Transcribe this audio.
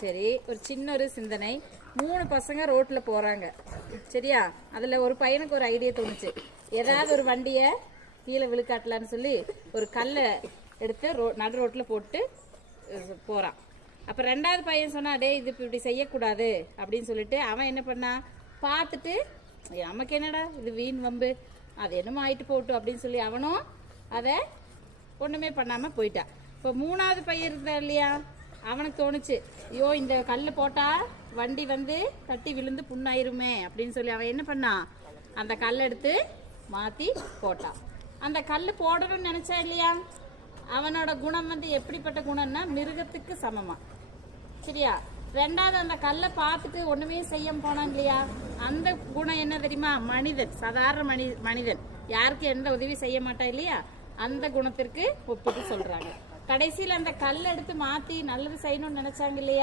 சரி, ஒரு சின்ன ஒரு சிந்தனை. 3 பசங்க ரோட்ல போறாங்க, சரியா? அதுல ஒரு பையனுக்கு ஒரு ஐடியா தோணுச்சு, ஏதாவது ஒரு வண்டிய கீழே விழுக்காட்டலான்னு சொல்லி ஒரு கல்லை எடுத்து நடு ரோட்ல போட்டு போறான். அப்ப 2வது பையன் சொன்னா, டே இது இப்படி செய்யக்கூடாது அப்படின்னு சொல்லிட்டு அவன் என்ன பண்ணா, பார்த்துட்டு நமக்கு என்னடா இது வீண் வம்பு, அது என்னமோ ஆயிட்டு போட்டும் அப்படின்னு சொல்லி அவனும் அதை ஒண்ணுமே பண்ணாம போயிட்டான். இப்போ 3வது பையன் இருந்தா இல்லையா, அவனுக்கு தோணுச்சு, ஐயோ இந்த கல்லு போட்டா வண்டி தட்டி விழுந்து புண்ணாயிருமே அப்படின்னு சொல்லி அவன் என்ன பண்ணான், அந்த கல்லை எடுத்து மாத்தி போட்டான். அந்த கல்லு போடணும்னு நினைச்சா இல்லையா, அவனோட குணம் எப்படிப்பட்ட குணம்னா மிருகத்துக்கு சமமா, சரியா? 2வது அந்த கல்லை பார்த்துட்டு ஒண்ணுமே செய்ய போனான் இல்லையா, அந்த குணம் என்ன தெரியுமா, மனிதன், சாதாரண மனிதன், யாருக்கு எந்த உதவி செய்ய மாட்டான் இல்லையா, அந்த குணத்திற்கு ஒப்பிட்டு சொல்றாங்க. கடைசியில் அந்த கல்லை எடுத்து மாத்தி நல்லது செய்யணும்னு நினைச்சாங்க இல்லையா,